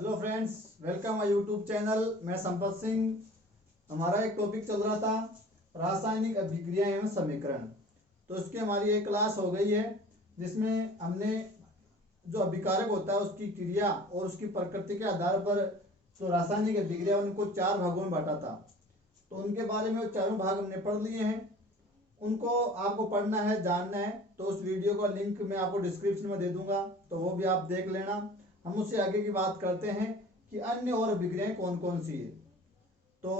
Hello friends, welcome my YouTube channel. मैं संपत सिंह। हमारा एक टॉपिक चल रहा था रासायनिक अभिक्रिया एवं समीकरण। तो इसकी हमारी एक क्लास हो गई है जिसमें हमने जो अभिकारक होता है उसकी क्रिया और उसकी प्रकृति के आधार पर जो रासायनिक अभिक्रिया उनको 4 भागों में बांटा था। तो उनके बारे में वो चारों भाग हमने पढ़ लिए हैं। उनको आपको पढ़ना है, जानना है तो उस वीडियो का लिंक मैं आपको डिस्क्रिप्शन में दे दूंगा, तो वो भी आप देख लेना। हम उससे आगे की बात करते हैं कि अन्य और अभिक्रियाएं कौन कौन सी है। तो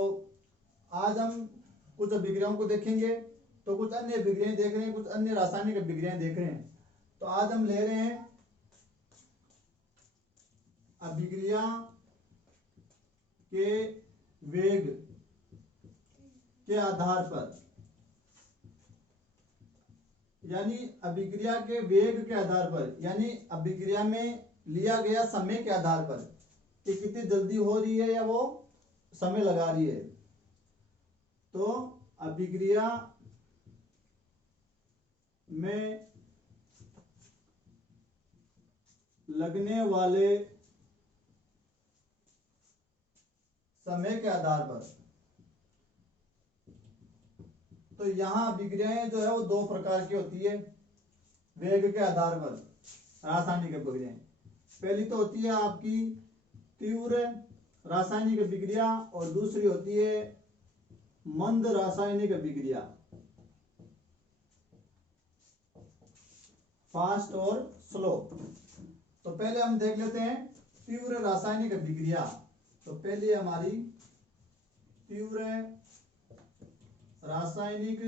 आज हम कुछ अभिक्रियाओं को देखेंगे, तो कुछ अन्य अभिक्रियाएं देख रहे हैं, कुछ अन्य रासायनिक अभिक्रियाएं देख रहे हैं। तो आज हम ले रहे हैं अभिक्रिया के वेग के आधार पर, यानी अभिक्रिया के वेग के आधार पर, यानी अभिक्रिया में लिया गया समय के आधार पर कि कितनी जल्दी हो रही है या वो समय लगा रही है। तो अभिक्रिया में लगने वाले समय के आधार पर, तो यहां अभिक्रियाएं जो है वो 2 प्रकार की होती है वेग के आधार पर रासायनिक अभिक्रियाएं। पहली तो होती है आपकी तीव्र रासायनिक अभिक्रिया और दूसरी होती है मंद रासायनिक अभिक्रिया, फास्ट और स्लो। तो पहले हम देख लेते हैं तीव्र रासायनिक अभिक्रिया। तो पहले हमारी तीव्र रासायनिक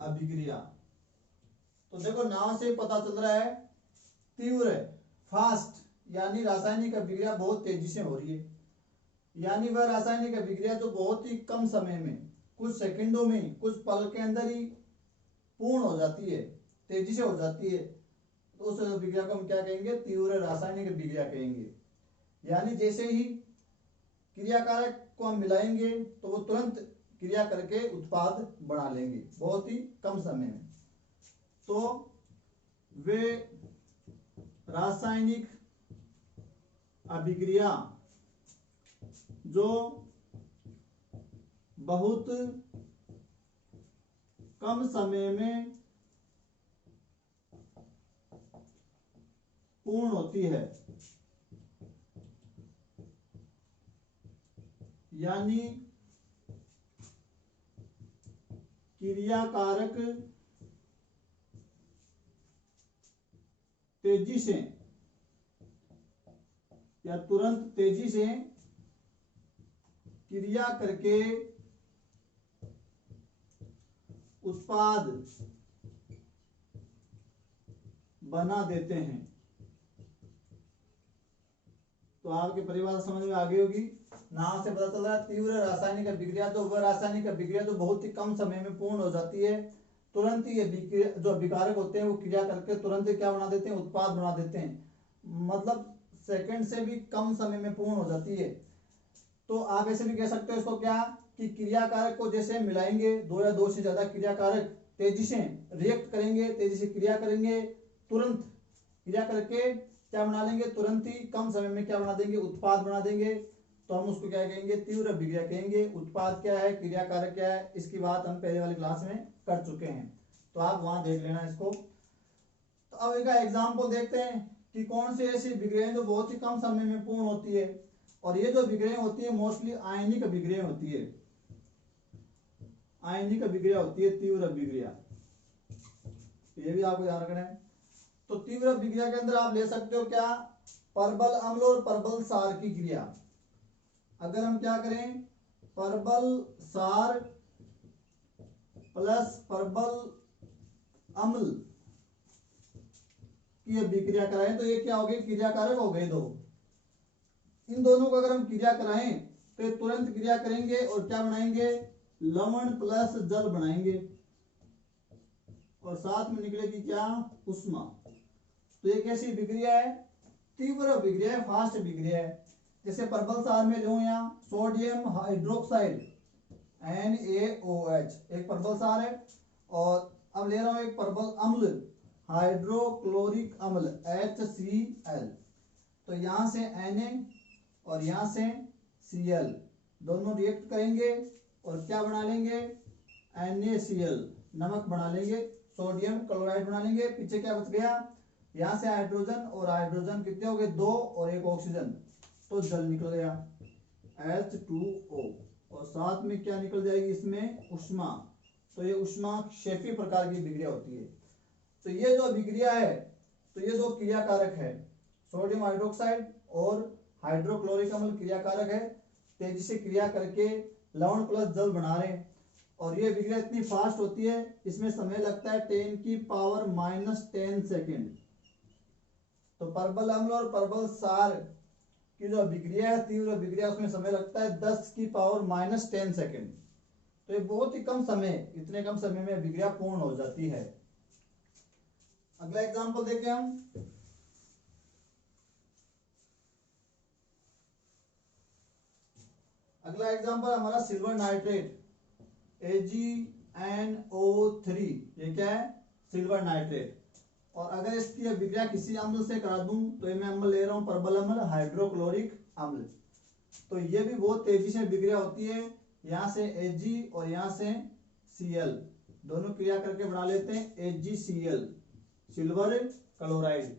अभिक्रिया, तो देखो नाम से पता चल रहा है तीव्र, फास्ट, यानी रासायनिक अभिक्रिया बहुत तेजी से हो रही है। यानी वह रासायनिक अभिक्रिया जो बहुत ही कम समय में, कुछ सेकंडों में, कुछ पल के अंदर ही पूर्ण हो जाती है, तेजी से हो जाती है। तो उस अभिक्रिया को हम क्या कहेंगे? तीव्र रासायनिक अभिक्रिया कहेंगे। यानी जैसे ही क्रियाकारक को हम मिलाएंगे तो वो तुरंत क्रिया करके उत्पाद बना लेंगे बहुत ही कम समय में। तो वे रासायनिक अभिक्रिया जो बहुत कम समय में पूर्ण होती है, यानी क्रियाकारक तेजी से या तुरंत तेजी से क्रिया करके उत्पाद बना देते हैं। तो आपके परिभाषा समझ में आ गई होगी। नाम से पता चल रहा है तीव्र रासायनिक अभिक्रिया तो वह रासायनिक अभिक्रिया जो बहुत ही कम समय में पूर्ण हो जाती है। तुरंत ही जो अभिकारक होते हैं वो क्रिया करके तुरंत ही क्या बना देते हैं? उत्पाद बना देते हैं। मतलब सेकंड से भी कम समय में पूर्ण हो जाती है। तो आप ऐसे भी कह सकते हो इसको क्या, कि क्रियाकारक को जैसे मिलाएंगे, 2 या 2 से ज्यादा क्रियाकारक तेजी से रिएक्ट करेंगे, तेजी से क्रिया करेंगे, तुरंत क्रिया करके क्या बना लेंगे? तुरंत ही कम समय में क्या बना देंगे? उत्पाद बना देंगे। तो हम उसको क्या कहेंगे? तीव्र अभिक्रिया कहेंगे। उत्पाद क्या है, क्रियाकारक क्या है, इसकी बात हम पहले वाली क्लास में कर चुके हैं, तो आप वहां देख लेना इसको। तो अब एक एग्जांपल देखते हैं कि कौन सी ऐसी अभिक्रियाएं जो बहुत ही कम समय में पूर्ण होती है। और ये जो अभिक्रियाएं होती है मोस्टली आयनिक अभिक्रिया होती है। आयनिक अभिक्रिया होती है तीव्र अभिक्रिया, ये भी आपको ध्यान रखना है। तो तीव्र अभिक्रिया के अंदर आप ले सकते हो क्या? परबल अम्ल और परबल सार की क्रिया। अगर हम क्या करें? परबल सार प्लस परबल अम्ल की अभिक्रिया कराएं तो ये क्या हो गए? क्रियाकारक हो गए 2। इन दोनों को अगर हम क्रिया कराएं तो ये तुरंत क्रिया करेंगे और क्या बनाएंगे? लवण प्लस जल बनाएंगे और साथ में निकलेगी क्या? उष्मा। तो ये कैसी अभिक्रिया है? तीव्र अभिक्रिया है, फास्ट अभिक्रिया है। जैसे परबल सार में लो यहाँ सोडियम हाइड्रोक्साइड NaOH एक परबल सार है, और अब ले रहा हूं एक परबल अम्ल हाइड्रोक्लोरिक अम्ल HCl। तो यहाँ से Na और यहाँ से Cl दोनों रिएक्ट करेंगे और क्या बना लेंगे, NaCl नमक बना लेंगे, सोडियम क्लोराइड बना लेंगे। पीछे क्या बच गया, यहाँ से हाइड्रोजन और हाइड्रोजन कितने हो गए, 2 और 1 ऑक्सीजन, तो जल निकल गया H2O। और साथ में क्या निकल जाएगी इसमें, उष्मा। तो ये उष्मा क्षेपी प्रकार की विक्रिया होती है। तो ये जो विक्रिया है, तो ये दो क्रियाकारक है, सोडियम हाइड्रोक्साइड और हाइड्रोक्लोरिक अम्ल क्रियाकारक है, तेजी से क्रिया करके लवण प्लस जल बना रहे हैं। और ये विक्रिया इतनी फास्ट होती है, इसमें समय लगता है 10⁻⁻10 सेकेंड। तो परबल अम्ल और परबल सार की जो विक्रिया है, तीव्र विक्रिया, उसमें समय लगता है 10⁻⁻10 सेकेंड। तो ये बहुत ही कम समय, इतने कम समय में विक्रिया पूर्ण हो जाती है। अगला एग्जांपल देखें हम। अगला एग्जांपल हमारा सिल्वर नाइट्रेट AgNO3, ये क्या है, सिल्वर नाइट्रेट। और अगर इसकी विक्रिया किसी अम्ल से करा दूं, तो ये मैं अम्ल ले रहा हूं परबल अम्ल, हाइड्रोक्लोरिक अम्ल। तो ये भी बहुत तेजी से विक्रिया होती है, यहाँ से Ag और यहाँ से Cl दोनों क्रिया करके बना लेते हैं AgCl सिल्वर क्लोराइड।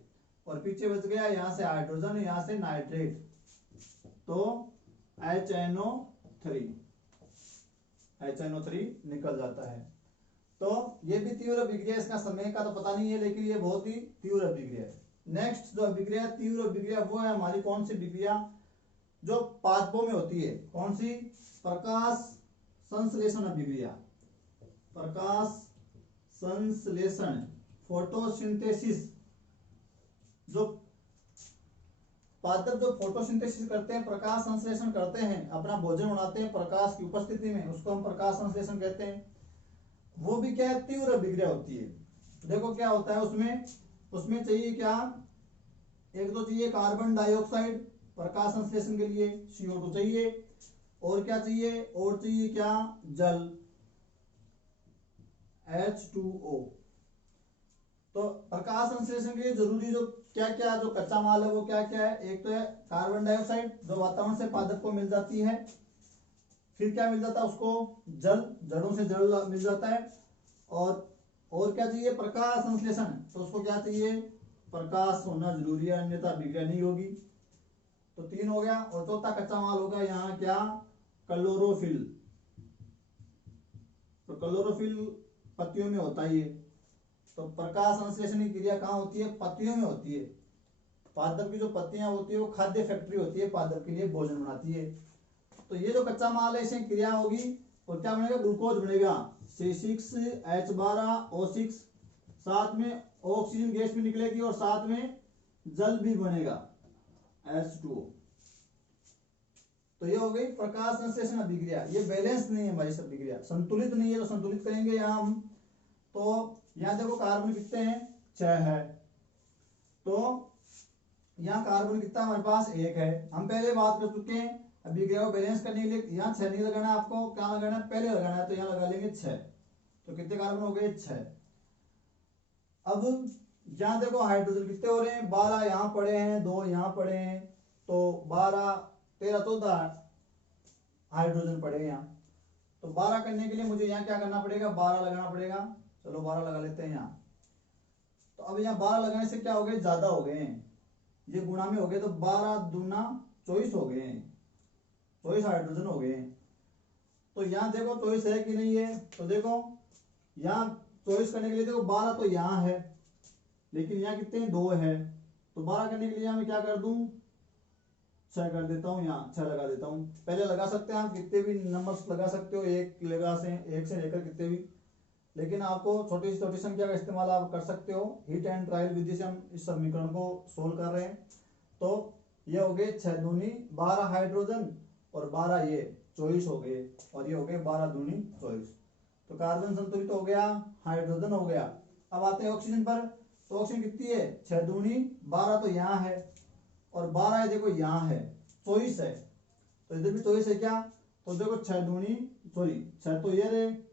और पीछे बच गया यहाँ से हाइड्रोजन, यहाँ से नाइट्रेट, तो HNO3 निकल जाता है। तो ये भी तीव्र विक्रिया, इसका समय का तो पता नहीं है, लेकिन ये बहुत ही तीव्र विक्रिया है। नेक्स्ट जो विक्रिया तीव्र विक्रिया, वो है हमारी कौन सी विक्रिया, जो पादपों में होती है। कौन सी, प्रकाश संश्लेषण विक्रिया, प्रकाश संश्लेषण, फोटोसिंथेसिस। जो पादप जो फोटोसिंथेसिस करते हैं, प्रकाश संश्लेषण करते हैं, अपना भोजन बनाते हैं प्रकाश की उपस्थिति में, उसको हम प्रकाश संश्लेषण कहते हैं। वो भी क्या है, तीव्र विक्रिया होती है। देखो क्या होता है उसमें चाहिए क्या, एक तो चाहिए कार्बन डाइऑक्साइड प्रकाश संश्लेषण के लिए, CO2 चाहिए, और क्या चाहिए, और चाहिए क्या, जल H2O। तो प्रकाश संश्लेषण के लिए जरूरी जो क्या क्या जो कच्चा माल है वो क्या क्या है, एक तो है कार्बन डाइऑक्साइड जो वातावरण से पादप को मिल जाती है, फिर क्या मिल जाता है उसको, जल, जड़ों से जल मिल जाता है, और क्या चाहिए, प्रकाश संश्लेषण, तो उसको क्या चाहिए, प्रकाश होना जरूरी है, अन्यथा विक्रिया नहीं होगी। तो 3 हो गया। और चौथा कच्चा माल होगा यहाँ क्या, क्लोरोफिल। तो क्लोरोफिल पत्तियों में होता है ये। तो प्रकाश संश्लेषण की क्रिया कहाँ होती है, पत्तियों में होती है। पादप की जो पत्तियां होती है वो खाद्य फैक्ट्री होती है, पादप के लिए भोजन बनाती है। तो ये जो कच्चा माल है इसमें क्रिया होगी और क्या बनेगा, ग्लूकोज बनेगा C6H12O6, साथ में ऑक्सीजन गैस भी निकलेगी और साथ में जल भी बनेगा H2O। तो ये हो गई प्रकाश संश्लेषण अभिक्रिया। ये बैलेंस नहीं है हमारी सब विक्रिया, संतुलित नहीं है, तो संतुलित करेंगे यहाँ हम। तो यहाँ देखो कार्बन कितने हैं, 6 है, तो यहाँ कार्बन कितना हमारे पास 1 है। हम पहले बात कर चुके हैं, अभिक्रिया को बैलेंस करने के लिए यहाँ 6 नहीं लगाना, आपको क्या लगाना है, पहले लगाना है, तो यहाँ लगा लेंगे 6। तो कितने कार्बन हो गए, 6। अब यहाँ देखो हाइड्रोजन कितने हो रहे हैं, 12 यहाँ पड़े हैं, 2 यहाँ पड़े हैं, तो 12 13 14 हाइड्रोजन पड़े हैं यहाँ। तो 12 करने के लिए मुझे यहाँ क्या करना पड़ेगा, 12 लगाना पड़ेगा। चलो 12 लगा लेते हैं यहाँ। तो अब यहाँ 12 लगाने से क्या हो गए, ज्यादा हो गए हैं, ये गुणा में हो गए, तो 12 दूना 24 हो गए हैं, 24 हाइड्रोजन हो गए हैं। तो यहाँ देखो 24 है कि नहीं है, तो देखो यहाँ 24 करने के लिए देखो 12 तो यहाँ है, लेकिन यहाँ कितने 2 है, तो 12 करने के लिए मैं क्या कर दूं, 6 कर देता हूँ, यहाँ 6 लगा देता हूँ। पहले लगा सकते हैं आप कितने भी नंबर्स लगा सकते हो, एक से लेकर कितने भी, लेकिन आपको छोटी से छोटी संख्या का इस्तेमाल आप कर सकते हो। हिट एंड ट्रायल विधि से हम इस समीकरण को सोल्व कर रहे हैं। तो ये हो गए 6 दूनी 12 हाइड्रोजन और 12 ये 24 हो गए, और ये हो गए 12 दूनी 24। तो कार्बन संतुलित हो गया, हाइड्रोजन हो गया। अब आते हैं ऑक्सीजन पर। तो ऑक्सीजन कितनी है, 6 दूनी 12, तो यहाँ है, और 12 है देखो यहाँ है, 24 है, तो इधर भी 24 है क्या, तो देखो 6 दूनी 6 तो ये रहे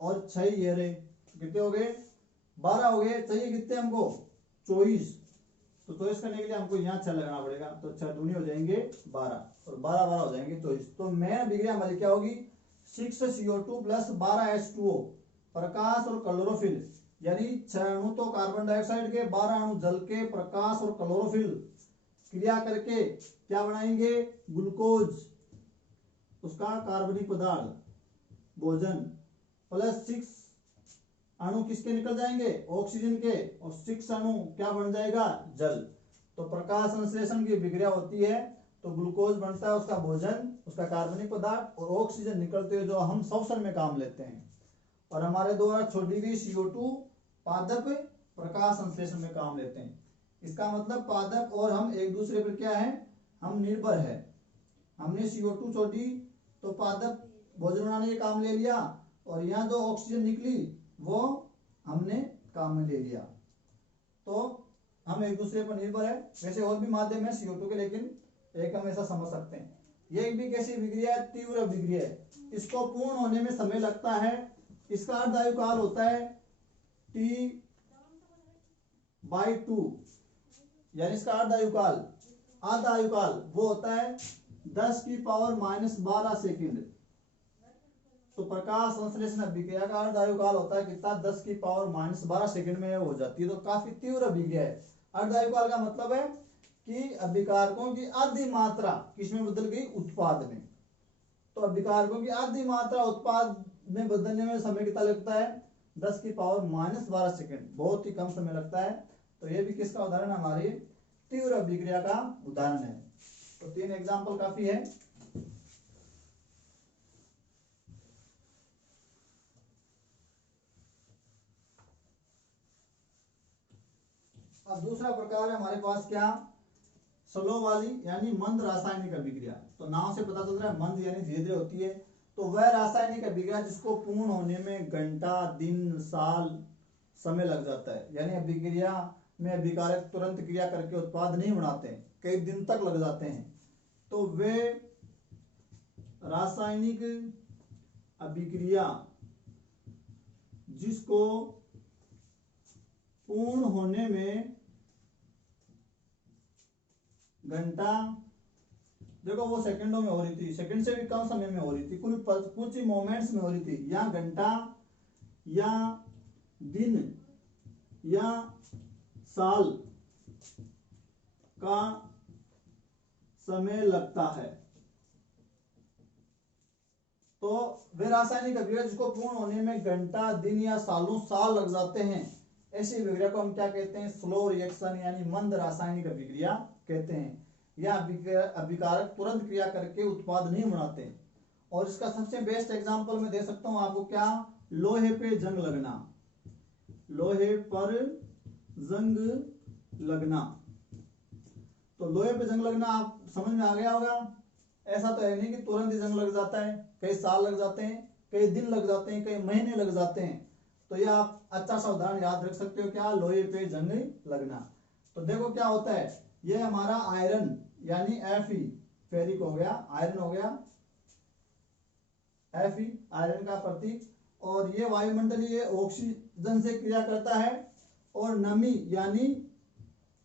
और 6 ये रहे, कितने हो गए, 12 हो गए। चाहिए कितने हमको, 24, तो 24 करने के लिए हमको यहाँ 6 लगाना पड़ेगा, तो 6 दूनी हो जाएंगे 12 और 12 12 हो जाएंगे 24। तो मेन अभिक्रिया हमारी क्या होगी 6CO2 प्लस 12H2O, प्रकाश और क्लोरोफिल, यानी 6 अणु तो कार्बन डाइऑक्साइड के, 12 अणु जल के, प्रकाश और क्लोरोफिल क्रिया करके क्या बनाएंगे ग्लूकोज, उसका कार्बनिक पदार्थ भोजन, प्लस 6 अणु किसके निकल जाएंगे ऑक्सीजन के, और 6 अणु क्या बन जाएगा जल। तो प्रकाश संश्लेषण की विक्रिया होती है तो ग्लूकोज बनता है उसका भोजन, उसका कार्बनिक पदार्थ, और ऑक्सीजन निकलते हैं जो हम श्वसन में काम लेते हैं, और हमारे द्वारा छोड़ी हुई CO2 पादप प्रकाश संश्लेषण में काम लेते हैं। इसका मतलब पादप और हम एक दूसरे पर क्या है हम निर्भर है। हमने CO2 छोड़ी तो पादप भोजन बनाने के काम ले लिया, और यहाँ जो ऑक्सीजन निकली वो हमने काम में ले लिया, तो हम एक दूसरे पर निर्भर है। वैसे और भी माध्यम है CO2 के, लेकिन एक हम ऐसा समझ सकते हैं। ये भी कैसी विक्रिया है तीव्र विक्रिया है, इसको पूर्ण होने में समय लगता है। इसका अर्धायुकाल होता है T/2, यानी इसका अर्धायुकाल आधा आयुकाल वो होता है 10⁻⁻12 सेकंड। तो प्रकाश संश्लेषण अभिक्रिया का अर्धायुकाल होता है कितना 10⁻⁻12 सेकंड में हो जाती है, तो काफी तीव्र अभिक्रिया है। अर्धायुकाल का मतलब है कि अभिकारकों की आधी मात्रा किसमें बदल गई उत्पाद में। तो अभिकारकों की आधी मात्रा उत्पाद में बदलने में समय कितना लगता है 10⁻⁻12 सेकंड, बहुत ही कम समय लगता है। तो ये भी किसका उदाहरण हमारी तीव्र अभिक्रिया का उदाहरण है। तो 3 एग्जाम्पल काफी है। अब दूसरा प्रकार है हमारे पास क्या स्लो वाली, यानी मंद रासायनिक अभिक्रिया। तो नाम से पता चल रहा है मंद यानी धीरे धीरे होती है। तो वह रासायनिक अभिक्रिया जिसको पूर्ण होने में घंटा दिन साल समय लग जाता है, यानी अभिक्रिया में अभिकारक तुरंत क्रिया करके उत्पाद नहीं बनाते हैं, कई दिन तक लग जाते हैं। तो वे रासायनिक अभिक्रिया जिसको पूर्ण होने में घंटा, देखो वो सेकंडों में हो रही थी, सेकंड से भी कम समय में हो रही थी, कुछ ही मोमेंट्स में हो रही थी, या घंटा या दिन या साल का समय लगता है। तो वे रासायनिक अभिक्रिया जिसको पूर्ण होने में घंटा दिन या सालों साल लग जाते हैं, ऐसी अभिक्रिया को हम क्या कहते हैं स्लो रिएक्शन यानी मंद रासायनिक अभिक्रिया कहते हैं। यह अभिकारक तुरंत क्रिया करके उत्पाद नहीं बनाते। और इसका सबसे बेस्ट एग्जांपल मैं दे सकता हूं आपको, क्या लोहे पे जंग लगना, लोहे पर जंग लगना। तो लोहे पे जंग लगना आप समझ में आ गया होगा। ऐसा तो है नहीं कि तुरंत ही जंग लग जाता है, कई साल लग जाते हैं, कई दिन लग जाते हैं, कई महीने लग जाते हैं। तो यह आप अच्छा सा उदाहरण याद रख सकते हो, क्या लोहे पे जंग लगना। तो देखो क्या होता है, यह हमारा आयरन यानी Fe फेरिक हो गया, आयरन हो गया Fe आयरन का प्रतीक, और ये वायुमंडलीय ऑक्सीजन से क्रिया करता है, और नमी यानी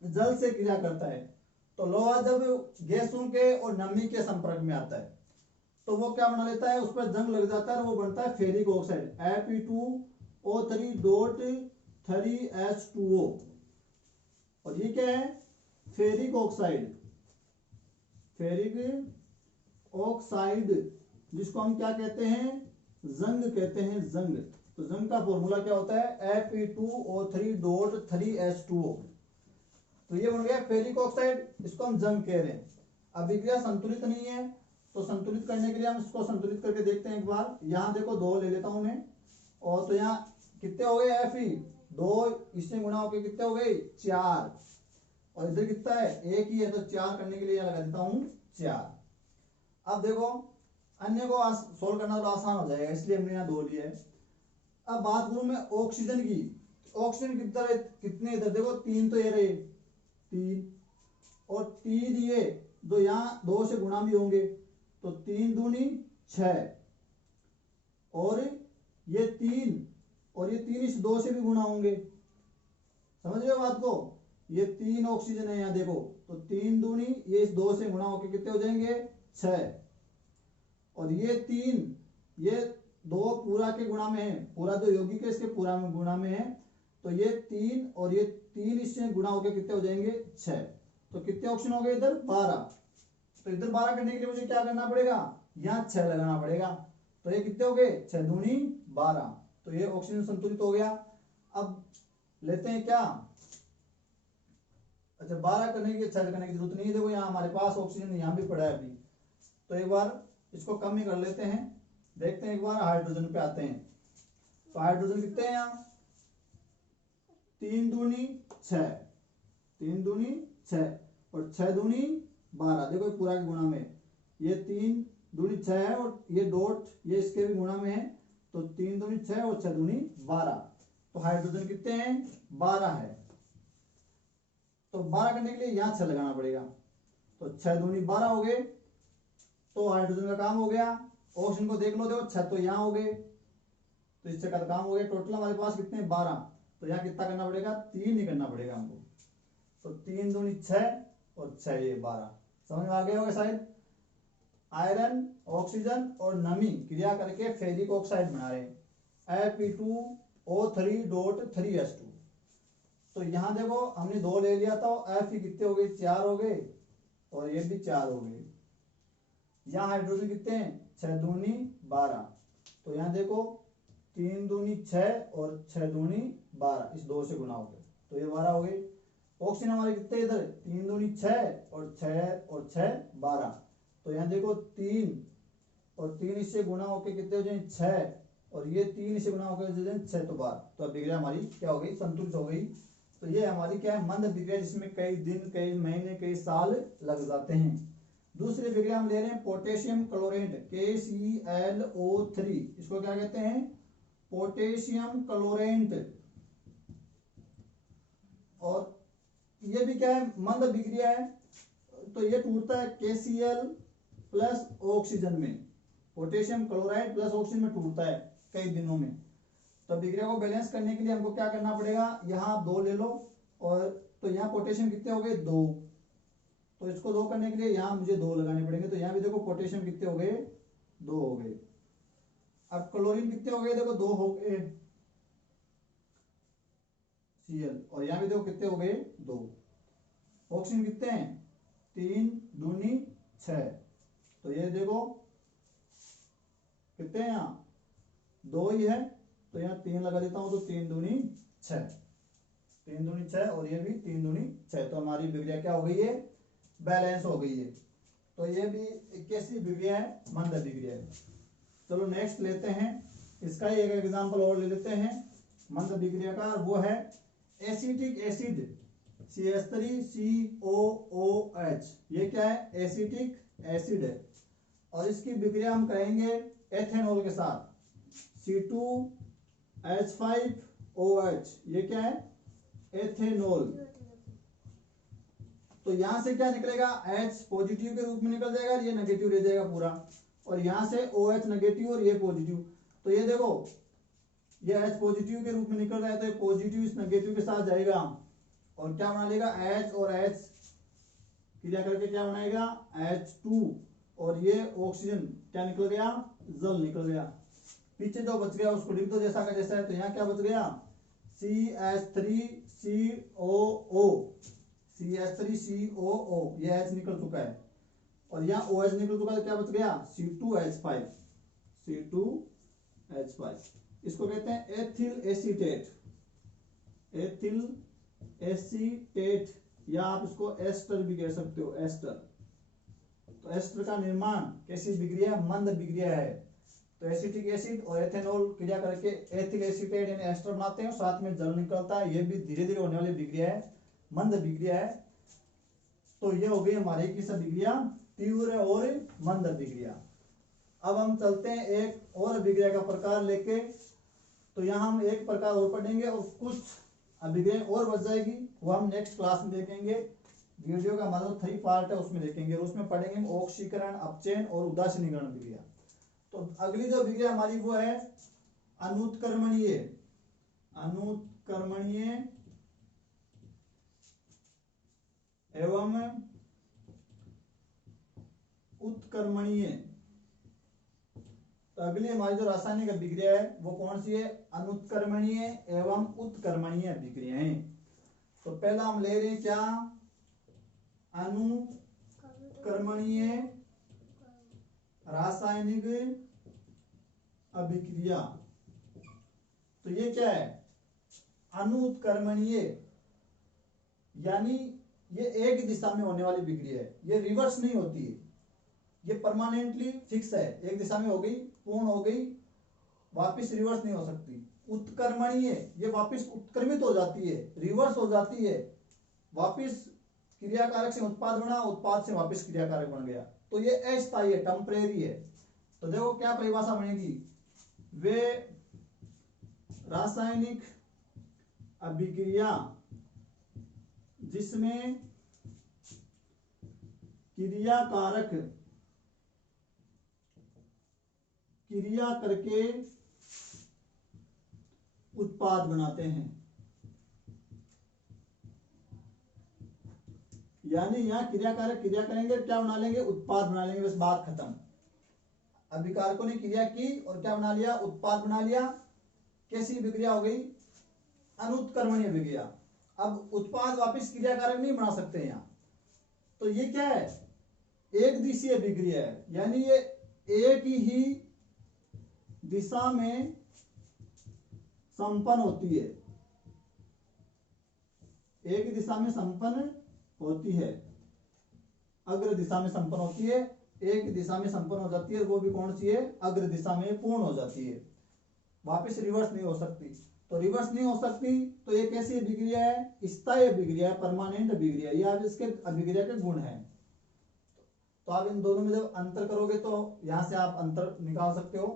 जल से क्रिया करता है। तो लोहा जब गैसों के और नमी के संपर्क में आता है तो वो क्या बना लेता है, उस पर जंग लग जाता है और वो बनता है फेरिक ऑक्साइड Fe2O3.3H2O। और ये क्या है फेरिक ऑक्साइड, फेरिक ऑक्साइड जिसको हम क्या कहते हैं जंग कहते हैं, जंग। तो जंग का फॉर्मूला क्या होता है Fe2O3.3H2O। तो ये बन गया फेरिक ऑक्साइड, इसको हम जंग कह रहे हैं। अभिक्रिया संतुलित नहीं है, तो संतुलित करने के लिए हम इसको संतुलित करके देखते हैं एक बार। यहाँ देखो 2 ले लेता हूं मैं, और तो यहाँ कितने हो गए Fe 2, इससे गुणा होकर कितने हो गए 4, और इधर कितना है 1 ही है, तो 4 करने के लिए लगा देता हूं 4। अब देखो अन्य को सोल्व करना तो आसान हो जाएगा, इसलिए हमने यहाँ 2 लिया है। अब बात करूं मैं ऑक्सीजन की, ऑक्सीजन कितने इधर देखो 3 तो ये रहे 3, और 3 ये दो यहाँ 2 से गुणा भी होंगे, तो 3 दूनी 6, और ये 3 इस 2 से भी गुणा होंगे। समझ रहे हो बात को, ये 3 ऑक्सीजन है यहाँ देखो, तो 3 दूनी ये इस 2 से गुणा होकर कितने हो जाएंगे 6, और ये 3 ये 2 पूरा के गुणा में है, पूरा जो यौगिक है इसके पूरा में गुणा में है, तो ये 3 और ये 3 इससे गुणा होकर कितने हो जाएंगे 6। तो कितने ऑप्शन हो गए इधर 12। तो इधर 12 करने के लिए मुझे क्या करना पड़ेगा, यहाँ 6 लगाना पड़ेगा। तो ये कितने हो गए 6 दूनी 12, तो ये ऑक्सीजन संतुलित हो गया। अब लेते हैं क्या, अच्छा 12 करने की 6 करने की जरूरत नहीं है, देखो यहाँ हमारे पास ऑक्सीजन यहाँ भी पड़ा है अभी, तो एक बार इसको कम ही कर लेते हैं, देखते हैं एक बार हाइड्रोजन पे आते हैं। तो हाइड्रोजन कितने हैं यहाँ 3 दूनी 6, 3 दूनी 6 और 6 दूनी 12, देखो पूरा के गुणा में, ये 3 दूनी 6 है और ये डॉट ये इसके भी गुणा में है, तो 3 दूनी 6 और 6 दूनी 12, तो हाइड्रोजन कितने हैं 12 है। तो 12 करने के लिए यहाँ 6 लगाना पड़ेगा, तो 6 दूनी 12 हो गए, तो हाइड्रोजन का काम हो गया। ऑक्सीजन को देख लो, देखो 6 तो यहाँ हो गए, तो इससे का काम हो गया। टोटल हमारे पास कितने 12, तो यहाँ कितना करना पड़ेगा 3 ही करना पड़ेगा हमको, तो 3 दूनी 6 और 6 ये 12, समझ में आ गया होगा शायद। आयरन ऑक्सीजन और नमी क्रिया करके फेरिक ऑक्साइड बना रहे हैं Fe2O3.3H2। तो यहाँ देखो हमने 2 ले लिया था, F कितने हो गए 4 हो गए और ये भी 4 हो गए। यहाँ हाइड्रोजन कितने हैं 6 दूनी 12, तो यहाँ देखो 3 दूनी 6 और 6 दूनी 12, इस 2 से गुना हो गए, तो ये 12 हो गए। ऑक्सीजन हमारे कितने इधर 3 दूनी 6 और 6 12, तो यहाँ देखो 3 और 3 इससे गुना होकर कितने हो जाए 6 और ये 3 इससे गुना होकर 6 तो 12, तो अब विक्रिया हमारी क्या हो गई संतुलित हो गई। तो ये हमारी क्या है मंद विक्रिया, जिसमें कई दिन कई महीने कई साल लग जाते हैं। दूसरी विक्रिया हम ले रहे हैं पोटेशियम क्लोरेट KClO3, इसको क्या कहते हैं पोटेशियम क्लोरेंट, और ये भी क्या है मंद विक्रिया है, तो ये टूटता है KCl प्लस ऑक्सीजन में, पोटेशियम क्लोराइड प्लस ऑक्सीजन में टूटता है कई दिनों में। तो विक्रिया को बैलेंस करने के लिए हमको क्या करना पड़ेगा, यहाँ 2 ले लो, और तो यहाँ पोटेशियम कितने हो गए 2, तो इसको 2 करने के लिए यहाँ मुझे 2 लगाने पड़ेंगे, तो यहाँ भी देखो पोटेशियम कितने हो गए 2 हो गए। अब क्लोरीन कितने हो गए देखो 2 हो गए Cl, और यहाँ भी देखो कितने हो गए 2। ऑक्सीजन कितने हैं 3 दूनी 6, तो ये देखो कितने हैं यहाँ 2 ही है, तो यहाँ 3 लगा देता हूं, तो 3 दूनी 6, 3 दूनी 6 और ये भी 3 दूनी 6, तो हमारी विक्रिया क्या हो गई है बैलेंस हो गई है। तो ये भी कैसी विक्रिया है मंद विक्रिया है। चलो नेक्स्ट लेते हैं, इसका ही एक एग्जांपल और ले लेते हैं मंद विक्रिया का, वो है एसिटिक एसिड CH3COOH, ये क्या है एसिटिक एसिड है, और इसकी विक्रिया हम करेंगे एथेनॉल के साथ C2H5OH, ये क्या है एथेनॉल। तो यहां से क्या निकलेगा H पॉजिटिव के रूप में निकल जाएगा, ये नेगेटिव रह जाएगा पूरा, और यहां से OH नेगेटिव और ये पॉजिटिव, तो ये देखो ये H पॉजिटिव के रूप में निकल रहा है, तो ये पॉजिटिव इस नेगेटिव के साथ जाएगा और क्या बना लेगा H और H क्रिया करके क्या बनाएगा H2, और ये ऑक्सीजन क्या निकल गया जल निकल गया। पीछे जो बच गया उसको लिख दो जैसा का जैसा है, तो यहाँ क्या बच गया CH3COO, ये H निकल चुका है, और यहाँ OH निकल चुका है, क्या बच गया C2H5। इसको कहते हैं एथिल एसीटेट, एथिल एसीटेट, या आप इसको एस्टर भी कह सकते हो एस्टर। तो एस्टर का निर्माण कैसी विक्रिया मंद विक्रिया है, तो एसिटिक एसिड और एथेनॉल क्रिया करके एथिल एसीटेट यानी एस्टर बनाते हैं, साथ में जल निकलता है, ये भी धीरे धीरे होने वाली विक्रिया है मंद विक्रिया है। तो ये हो गई हमारी की सब विक्रिया तीव्र और मंद विक्रिया। अब हम चलते हैं एक और विक्रिया का प्रकार लेके, तो यहाँ हम एक प्रकार और पढ़ेंगे और कुछ विक्रिया और बच जाएगी, वो हम नेक्स्ट क्लास में देखेंगे। वीडियो का मतलब 3 पार्ट है उसमें देखेंगे, और उसमें पढ़ेंगे हम ऑक्सीकरण अपचयन और उदासीनीकरण विक्रिया। तो अगली जो विक्रिया हमारी वो है अनुत्क्रमणीय एवं उत्कर्मणीय। तो अगली हमारी जो रासायनिक अभिक्रिया है वो कौन सी है? अनुत्कर्मणीय एवं उत्कर्मणीय अभिक्रियाएं। तो पहला हम ले रहे हैं क्या? अनुकर्मणीय रासायनिक अभिक्रिया। तो ये क्या है? अनुत्कर्मणीय यानी ये एक दिशा में होने वाली विक्रिया है, ये रिवर्स नहीं होती है, ये परमानेंटली फिक्स है, एक दिशा में हो गई, पूर्ण हो गई, वापस रिवर्स नहीं हो सकती। उत्कर्मणीय ये वापस उत्क्रमित हो जाती है, रिवर्स हो जाती है, वापस क्रियाकारक से उत्पाद बना, उत्पाद से वापस क्रियाकारक बन गया। तो ये अस्थायी है, टेम्परेरी है। तो देखो क्या परिभाषा बनेगी? वे रासायनिक अभिक्रिया जिसमें क्रियाकारक क्रिया करके उत्पाद बनाते हैं। यानी यहां क्रियाकारक क्रिया करेंगे, क्या बना लेंगे? उत्पाद बना लेंगे, बस बात खत्म। अभिकारकों ने क्रिया की और क्या बना लिया? उत्पाद बना लिया। कैसी विक्रिया हो गई? अनुत्कर्मणीय विक्रिया। अब उत्पाद वापस क्रियाकारक नहीं बना सकते यहां। तो ये क्या है? एक दिशीय विक्रिया है, यानी ये एक ही दिशा में संपन्न होती है, एक दिशा में संपन्न होती है, अग्र दिशा में संपन्न होती है, एक दिशा में संपन्न हो जाती है, वो भी कौन सी है? अग्र दिशा में पूर्ण हो जाती है, वापस रिवर्स नहीं हो सकती। तो रिवर्स नहीं हो सकती तो ये कैसी अभिक्रिया है? स्थायी अभिक्रिया है, परमानेंट अभिक्रिया। ये आप इसके अभिक्रिया के गुण हैं। तो आप इन दोनों में जब अंतर करोगे तो यहां से आप अंतर निकाल सकते हो।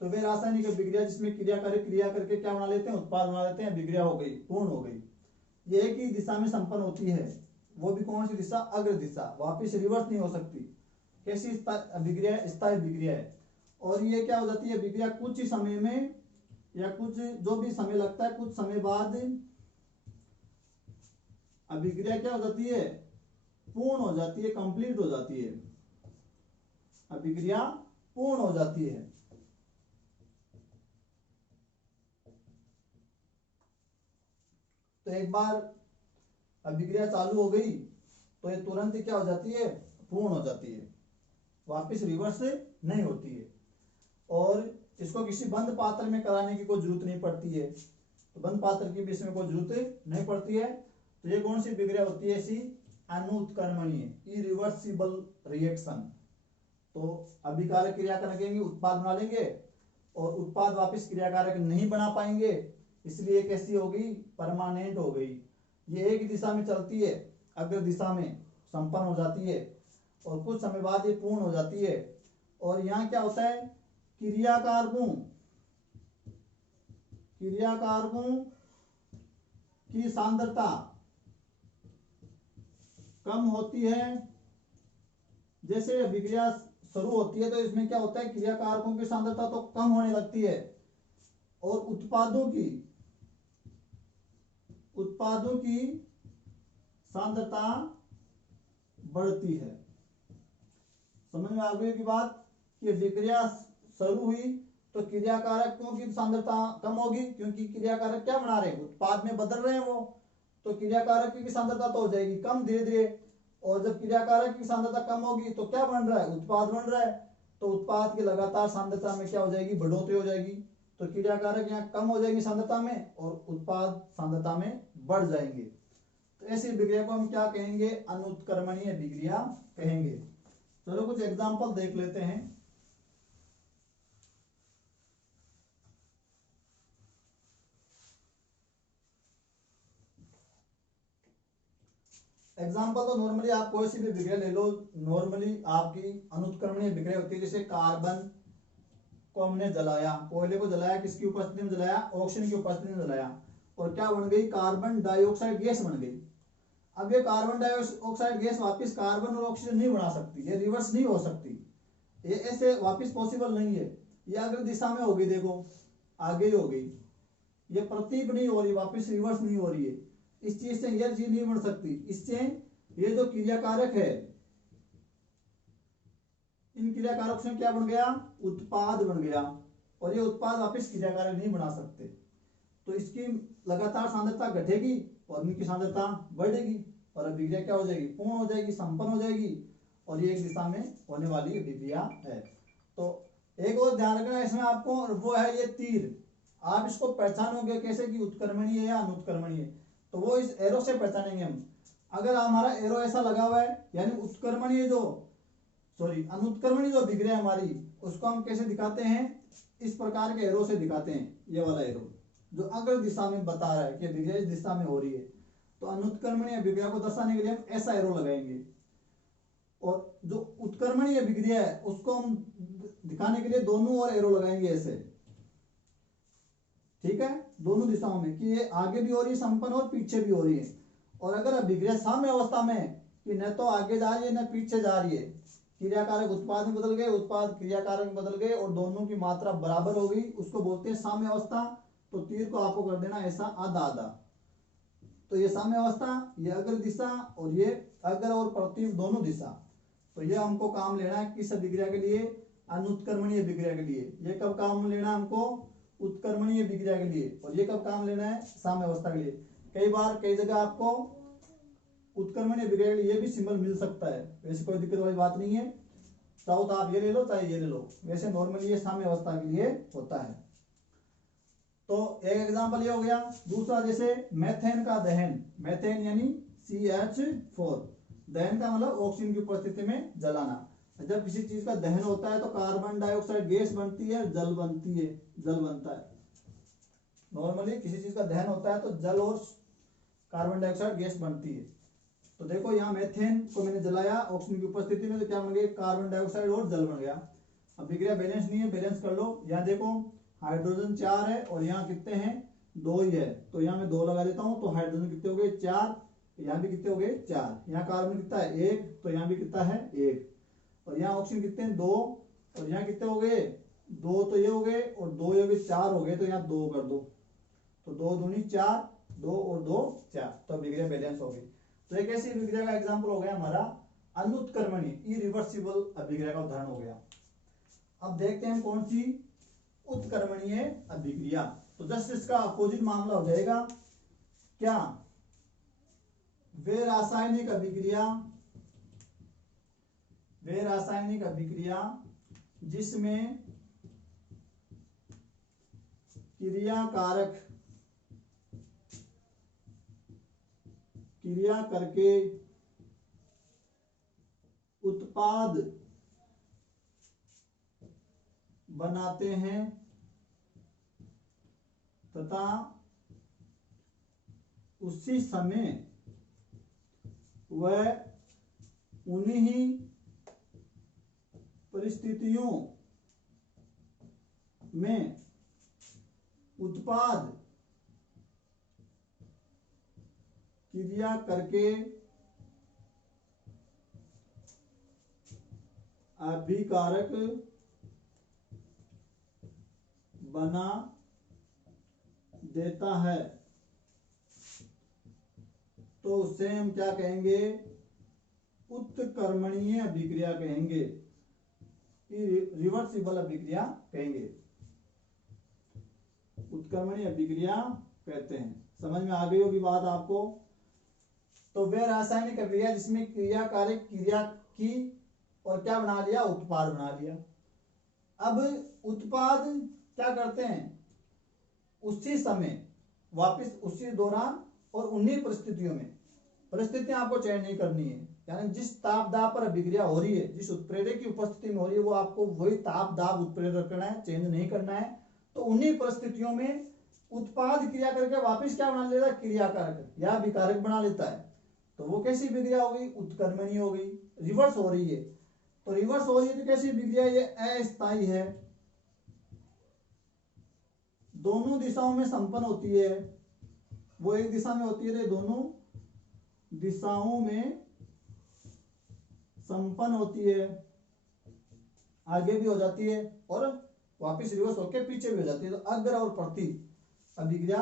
तो वे रासायनिक अभिक्रिया जिसमें क्रियाकारक क्रिया करके क्या बना लेते हैं? उत्पाद बना लेते हैं, अभिक्रिया हो गई, पूर्ण हो गई। ये एक ही दिशा में संपन्न होती है, वो भी कौन सी दिशा? अग्र दिशा, वापस रिवर्स नहीं हो सकती। कैसी अभिक्रिया? स्थायी अभिक्रिया है। और ये क्या हो जाती है? अभिक्रिया कुछ ही समय में या कुछ जो भी समय लगता है, कुछ समय बाद अभिक्रिया क्या हो जाती है? पूर्ण हो जाती है, कंप्लीट हो जाती है, अभिक्रिया पूर्ण हो जाती है। तो एक बार अभिक्रिया चालू हो गई तो ये तुरंत ही क्या हो जाती है? पूर्ण हो जाती है, वापस रिवर्स नहीं होती है। और इसको किसी बंद पात्र में कराने की कोई जरूरत नहीं पड़ती है। तो बंद पात्र की भी इसमें कोई जरूरत नहीं पड़ती है। तो ये कौन सी विक्रिया होती है? ऐसी अनुत्कर्मणीय, इरिवर्सिबल रिएक्शन। तो अभिकारक क्रिया करेंगे, उत्पाद बना लेंगे, और उत्पाद वापस क्रियाकारक नहीं बना पाएंगे, इसलिए कैसी होगी? परमानेंट हो गई। ये एक दिशा में चलती है, अग्र दिशा में संपन्न हो जाती है, और कुछ समय बाद ये पूर्ण हो जाती है। और यहाँ क्या होता है? क्रियाकारकों की सांद्रता कम होती है। जैसे अभिक्रिया शुरू होती है तो इसमें क्या होता है? क्रियाकारकों की सांद्रता तो कम होने लगती है, और उत्पादों की सांद्रता बढ़ती है। समझ में आ गई की बात? कि विक्रिया शुरू हुई तो क्रियाकारकों की सांद्रता कम होगी, क्योंकि क्रियाकारक क्या बना रहे हैं? उत्पाद में बदल रहे हैं वो। तो क्रियाकारक की सांद्रता तो हो जाएगी कम धीरे धीरे, और जब क्रियाकारक की सांद्रता कम होगी तो क्या बन रहा है? उत्पाद बन रहा है। तो उत्पाद की लगातार सांद्रता में क्या हो जाएगी? बढ़ोतरी हो जाएगी। तो क्रियाकारक यहाँ कम हो जाएंगे सांद्रता में, और उत्पाद सांद्रता में बढ़ जाएंगे। तो ऐसी विक्रिया को हम क्या कहेंगे? अनुत्कर्मणीय विक्रिया कहेंगे। चलो कुछ एग्जाम्पल देख लेते हैं। एग्जाम्पल तो नॉर्मली आप कोई सी भी विक्रिया ले लो, नॉर्मली आपकी अनुत्क्रमणीय विक्रिया होती है। जैसे कार्बन को हमने जलाया, कोयले को जलाया, किसकी उपस्थिति में जलाया? ऑक्सीजन की उपस्थिति में जलाया, और क्या बन गई? कार्बन डाइऑक्साइड गैस बन गई। अब ये कार्बन डाइऑक्साइड गैस वापस कार्बन और ऑक्सीजन नहीं बना सकती, ये रिवर्स नहीं हो सकती, ये ऐसे वापस पॉसिबल नहीं है। ये अग्र दिशा में होगी, देखो आगे ही हो गई, ये प्रतीप नहीं हो रही, वापस रिवर्स नहीं हो रही है। इस चीज से यह चीज नहीं बन सकती, इससे ये जो क्रिया कारक है, इन क्रिया कारक से क्या बन गया, उत्पाद बन गया, और ये उत्पाद वापस क्रिया कारक नहीं बना सकते। तो इसकी लगातार सांद्रता घटेगी और इनकी सांद्रता बढ़ेगी, और अभिक्रिया क्या हो जाएगी, पूर्ण हो जाएगी, संपन्न हो जाएगी, और ये एक दिशा में होने वाली अभिक्रिया है। तो एक और ध्यान रखना इसमें आपको, वो है ये तीर, आप इसको पहचानोगे कैसे कि उत्क्रमणीय है या अनुत्क्रमणीय, तो वो इस एरो से पहचानेंगे हम। अगर हमारा एरो ऐसा लगा हुआ है, यानी उत्क्रमणीय जो अनुत्क्रमणीय जो अभिक्रिया हमारी, उसको हम कैसे दिखाते हैं, इस प्रकार के एरो से दिखाते हैं। ये वाला एरो जो अग्र दिशा में बता रहा है कि अभिक्रिया इस दिशा में हो रही है, तो अनुत्क्रमणीय अभिक्रिया को दर्शाने के लिए हम ऐसा एरो लगाएंगे, और जो उत्क्रमणीय अभिक्रिया है उसको हम दिखाने के लिए दोनों ओर एरो लगाएंगे ऐसे, ठीक है, दोनों दिशाओं में, कि ये आगे भी हो रही है संपन्न और पीछे भी हो रही है। और अगर अभिक्रिया साम्य अवस्था में, कि न तो आगे जा रही है न पीछे जा रही है, क्रिया कारक उत्पाद में बदल गए, उत्पाद क्रिया कारक में बदल गए, और दोनों की मात्रा बराबर हो गई, उसको बोलते हैं साम्य अवस्था। तो तीर को आपको कर देना ऐसा आधा आधा, तो ये साम्य अवस्था, ये अग्र दिशा, और ये अग्र और प्रतिबिंब दोनों दिशा। तो ये हमको काम लेना है किस अभिक्रिया के लिए, अनुत्क्रमणीय अभिक्रिया के लिए। ये कब काम लेना है हमको, उत्क्रमणीय अभिक्रिया के लिए, और ये कब काम लेना है, साम्य अवस्था के लिए। कई बार कई जगह आपको उत्क्रमणीय अभिक्रिया के लिए ये भी सिंबल मिल सकता है, वैसे कोई दिक्कत वाली बात नहीं है, चाहो तो आप ये ले लो चाहे ये ले लो, वैसे नॉर्मली ये साम्य अवस्था के लिए होता है। तो एक एग्जांपल ये हो गया। दूसरा जैसे मेथेन का दहन, मेथेन यानी CH4, दहन का मतलब ऑक्सीजन की उपस्थिति में जलाना। जब किसी चीज का दहन होता है तो कार्बन डाइऑक्साइड गैस बनती है, जल बनता है। नॉर्मली किसी चीज का दहन होता है तो जल और कार्बन डाइऑक्साइड गैस बनती है। तो देखो यहाँ मेथेन को मैंने जलाया ऑक्सीजन की उपस्थिति में, तो क्या बन गया, कार्बन डाइऑक्साइड और जल बन गया। अब अभिक्रिया बैलेंस नहीं है, बैलेंस कर लो। यहाँ देखो हाइड्रोजन 4 है और यहाँ कितने हैं, 2 ही है, तो यहाँ मैं 2 लगा देता हूँ, तो हाइड्रोजन कितने हो गए 4, यहाँ भी कितने हो गए 4, यहाँ कार्बन कितना है 1, तो यहाँ भी कितना है 1, और यहाँ ऑक्सीजन कितने हैं 2, और यहाँ कितने हो गए 2, तो ये हो गए, और 2 ये हो गए 4 हो गए, तो यहाँ 2 कर दो, तो 2 दूनी 4, 2 और 2 4, तो अभिक्रिया बैलेंस हो गई। तो एक ऐसी अभिक्रिया का एग्जाम्पल हो गया हमारा अनुत्क्रमणीय इरिवर्सिबल अभिक्रिया का उदाहरण हो गया। अब देखते हैं कौन सी, उत्क्रमणीय अभिक्रिया। तो जस्ट इसका अपोजिट मामला हो जाएगा क्या, वे रासायनिक अभिक्रिया जिसमें क्रिया करके उत्पाद बनाते हैं तथा उसी समय वह उन्हीं परिस्थितियों में उत्पाद क्रिया करके अभिकारक बना देता है, तो उसे हम क्या कहेंगे, उत्क्रमणीय अभिक्रिया कहेंगे, रिवर्सिबल अभिक्रिया कहेंगे, उत्क्रमणीय अभिक्रिया कहते हैं। समझ में आ गई होगी बात आपको। तो वे रासायनिक अभिक्रिया जिसमें क्रियाकारक क्रिया की और क्या बना लिया, उत्पाद बना लिया। अब उत्पाद क्या करते हैं, उसी समय वापस उसी दौरान और उन्हीं परिस्थितियों में, परिस्थितियां आपको चयन नहीं करनी है, यानी जिस ताप दाब पर अभिक्रिया हो रही है, जिस उत्प्रेरक की उपस्थिति में हो रही है, वो आपको वही ताप दाब उत्प्रेरक करना है, चेंज नहीं करना है। तो उन्हीं परिस्थितियों में उत्पाद क्रिया करके वापस क्या बना लेता है, क्रियाकारक या विकारक बना लेता है। तो वो कैसी अभिक्रिया हो गई, उत्क्रमणीय हो गई, रिवर्स हो रही है। तो रिवर्स हो रही है तो कैसी अभिक्रिया, ये अस्थायी है, दोनों दिशाओं में संपन्न होती है। वो एक दिशा में होती है तो दोनों दिशाओं में संपन्न होती है, आगे भी हो जाती है और वापस रिवर्स होकर पीछे भी हो जाती है। तो अग्र और प्रति अभिक्रिया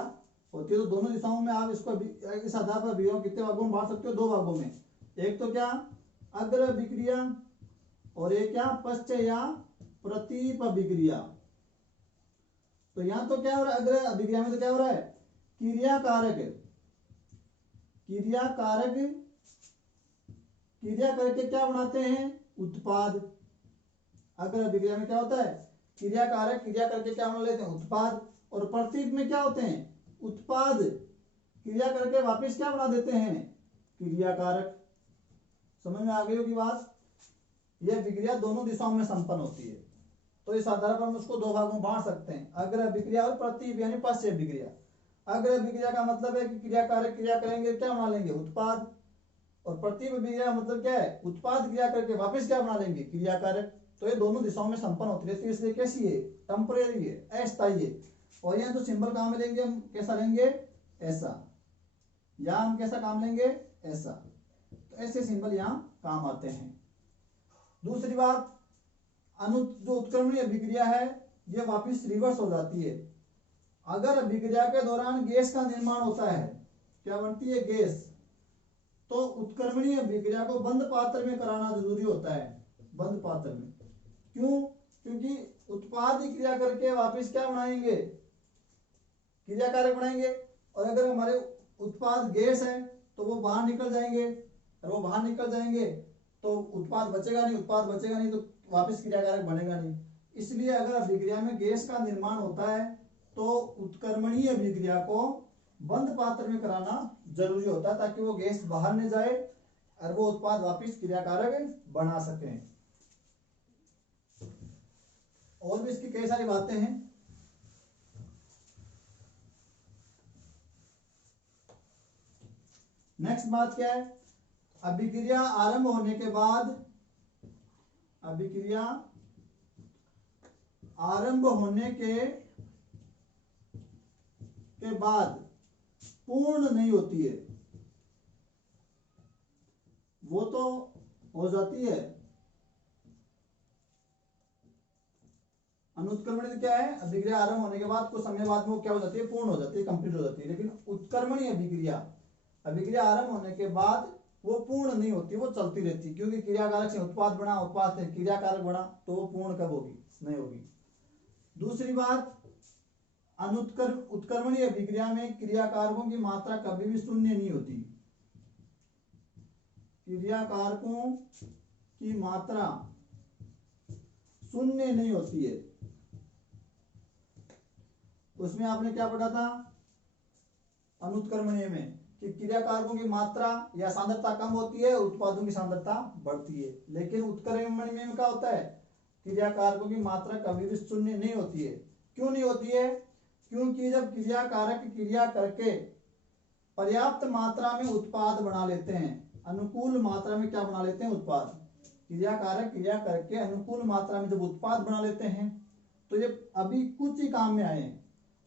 होती है, तो दोनों दिशाओं में आप इसको इस आधार पर अभिक्रिया कितने भागों में बांट सकते हो, 2 भागों में। एक तो क्या अग्र अभिक्रिया और एक क्या पश्च या प्रतीप अभिक्रिया। तो यहां तो क्या हो रहा है, अग्र अभिक्रिया में तो क्या हो रहा है, क्रिया करके क्या बनाते हैं, उत्पाद। अग्र अभिक्रिया में क्या होता है, क्रिया करके क्या बना लेते हैं, उत्पाद। और प्रतीप में क्या होते हैं, उत्पाद क्रिया करके वापस क्या बना देते हैं, क्रिया कारक। समझ में आ गई होगी बात। यह अभिक्रिया दोनों दिशाओं में संपन्न होती है। तो इस आधार पर हम उसको दो भागों में बांट सकते हैं, अग्र अभिक्रिया और प्रतीप यानी पश्च अभिक्रिया। अग्र अभिक्रिया का मतलब है कि क्रिया कारक क्रिया करेंगे क्या बना लेंगे, उत्पाद। और प्रतीप अभिक्रिया का मतलब क्या है, उत्पाद क्रिया करके वापस क्या बना लेंगे, क्रिया कारक। तो ये दोनों दिशाओं में संपन्न होती रहती है, इसलिए कैसी है, टेम्परेरी है, अस्थायी है। और यहाँ तो सिंबल कहाँ में लेंगे हम, कैसा लेंगे, ऐसा, या हम कैसा काम लेंगे, ऐसा। तो ऐसे सिंबल यहाँ काम आते हैं। दूसरी बात, जो उत्क्रमणीय अभिक्रिया है ये वापस रिवर्स हो जाती है। अगर अभिक्रिया के दौरान गैस का निर्माण होता है, क्या बनती है, गैस, तो उत्क्रमणीय अभिक्रिया को बंद पात्र में कराना जरूरी होता है, बंद पात्र में। क्यों, क्योंकि उत्पाद की क्रिया करके वापस क्या बनाएंगे, क्रिया कारक बनाएंगे। और अगर हमारे उत्पाद गैस है तो वो बाहर निकल जाएंगे, और वो बाहर निकल जाएंगे तो उत्पाद बचेगा नहीं, तो वापस क्रिया कारक बनेगा नहीं। इसलिए अगर अभिक्रिया में गैस का निर्माण होता है तो उत्क्रमणीय अभिक्रिया को बंद पात्र में कराना जरूरी होता है, ताकि वो गैस बाहर न जाए और वो उत्पाद वापस क्रिया कारक बना सके। और भी इसकी कई सारी बातें हैं। नेक्स्ट बात क्या है, अभिक्रिया आरंभ होने के बाद, अभिक्रिया आरंभ होने के बाद पूर्ण नहीं होती है। वो तो हो जाती है, अनुत्क्रमणित क्या है, अभिक्रिया आरंभ होने के बाद कुछ समय बाद में वो क्या हो जाती है, पूर्ण हो जाती है, कंप्लीट हो जाती है। लेकिन उत्क्रमणीय अभिक्रिया आरंभ होने के बाद वो पूर्ण नहीं होती, वो चलती रहती है। क्योंकि क्रिया कारक से उत्पाद बना, उत्पाद से क्रिया कारक बना, तो वो पूर्ण कब होगी, नहीं होगी। दूसरी बात, उत्क्रमणीय अभिक्रिया में क्रिया कारकों की मात्रा कभी भी शून्य नहीं होती। क्रिया कारकों की मात्रा शून्य नहीं होती है। उसमें आपने क्या पढ़ा था, अनुत्क्रमणीय में, कि क्रिया कारकों की मात्रा या सांद्रता कम होती है, उत्पादों की सांद्रता बढ़ती है। लेकिन उत्क्रमणीय में क्या होता है, क्रिया कारकों की मात्रा कभी भी शून्य नहीं होती है। क्यों नहीं होती है, क्योंकि जब क्रिया कारक क्रिया करके पर्याप्त मात्रा में उत्पाद बना लेते हैं, अनुकूल मात्रा में क्या बना लेते हैं, उत्पाद। क्रिया कारक क्रिया करके अनुकूल मात्रा में जब उत्पाद बना लेते हैं, तो ये अभी कुछ ही काम में आए हैं।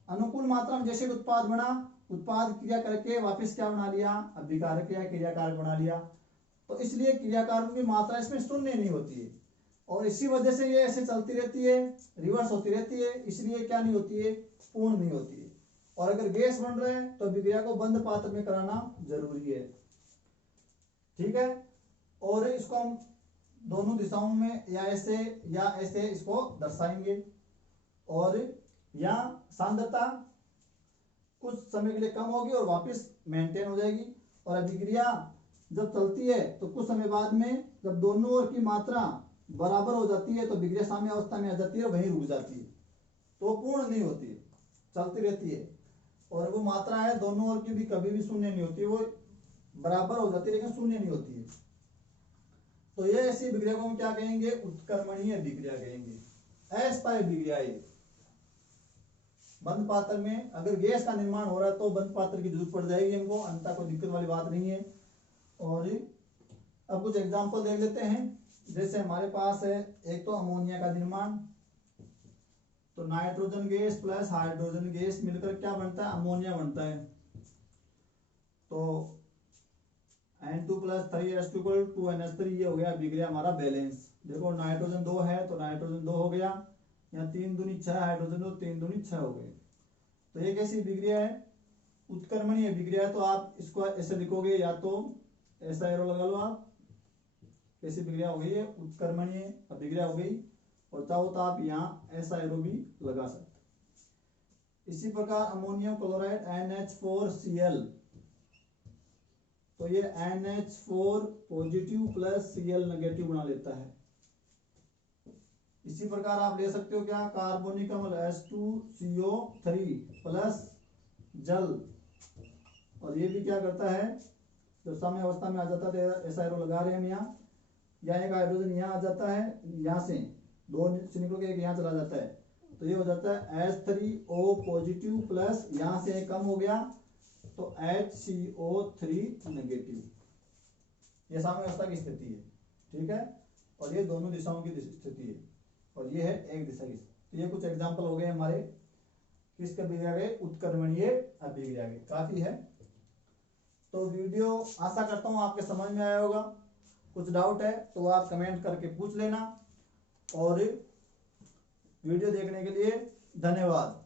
अनुकूल मात्रा में जैसे उत्पाद बना, उत्पाद क्रिया करके वापस क्या बना लिया, अभिकारक या क्रिया कारक बना लिया। तो इसलिए क्रिया कारकों की मात्रा इसमें शून्य नहीं होती है, और इसी वजह से ये ऐसे चलती रहती है, रिवर्स होती रहती है। इसलिए क्या नहीं होती है, पूर्ण नहीं होती है। और अगर गैस बन रहे हैं तो अभिक्रिया को बंद पात्र में कराना जरूरी है, ठीक है। और इसको हम दोनों दिशाओं में या ऐसे इसको दर्शाएंगे। और या सांद्रता कुछ समय के लिए कम होगी और वापस मेंटेन हो जाएगी। और अभिक्रिया जब चलती है तो कुछ समय बाद में जब दोनों ओर की मात्रा बराबर हो जाती है तो अभिक्रिया साम्य अवस्था में आ जाती है और वहीं रुक जाती है। तो पूर्ण नहीं होती है, चलती रहती है। और वो मात्रा है दोनों ओर की भी कभी भी शून्य नहीं होती, वो बराबर हो जाती है लेकिन शून्य नहीं होती है। तो ये ऐसी अभिक्रिया को हम क्या कहेंगे, उत्क्रमणीय अभिक्रिया कहेंगे। अस्थायी अभिक्रिया है। बंद पात्र में अगर गैस का निर्माण हो रहा है तो बंद पात्र की जरूरत पड़ जाएगी हमको, अन्यथा कोई दिक्कत वाली बात नहीं है। और अब कुछ एग्जांपल देख लेते हैं। जैसे हमारे पास है एक तो अमोनिया का निर्माण, तो nitrogen gas plus hydrogen gas मिलकर क्या बनता है, अमोनिया बनता है। तो N2 + 3H2 = 2NH3, ये हो गया अभिक्रिया हमारा बैलेंस। देखो नाइट्रोजन 2 है तो नाइट्रोजन 2 हो गया, यहाँ 3 दूनी 6, हाइड्रोजन 2 3 दूनी 6 हो गए। तो ये कैसी अभिक्रिया है, उत्क्रमणीय अभिक्रिया। तो आप इसको ऐसे लिखोगे, या तो ऐसा एरो लगा लो आप, कैसी अभिक्रिया हो गई है, उत्क्रमणीय अभिक्रिया हो गई। और चाहो तो आप यहाँ ऐसा एरो भी लगा सकते। इसी प्रकार अमोनियम क्लोराइड NH4Cl, तो ये NH4 positive plus Cl negative बना लेता है। इसी प्रकार आप ले सकते हो क्या, कार्बोनिक अम्ल H2CO3 प्लस जल, और ये भी क्या करता है, जब साम्य अवस्था में आ जाता है, ऐसा एरो लगा रहे हैं हम यहाँ, या एक हाइड्रोजन यहाँ आ जाता है, यहाँ से दो से निकल के एक यहाँ चला जाता है, तो ये हो जाता है H3O पॉजिटिव प्लस यहाँ से एक कम हो गया तो HCO3 नेगेटिव। ये साम्य अवस्था की स्थिति है, ठीक है। और ये दोनों दिशाओं की स्थिति है, और ये है एक दिशा की। तो ये कुछ एग्जांपल हो गए हमारे किसके अभिक्रिया के, उत्क्रमणीय अभिक्रिया के। काफी है। तो वीडियो आशा करता हूँ आपके समझ में आया होगा। कुछ डाउट है तो आप कमेंट करके पूछ लेना, और वीडियो देखने के लिए धन्यवाद।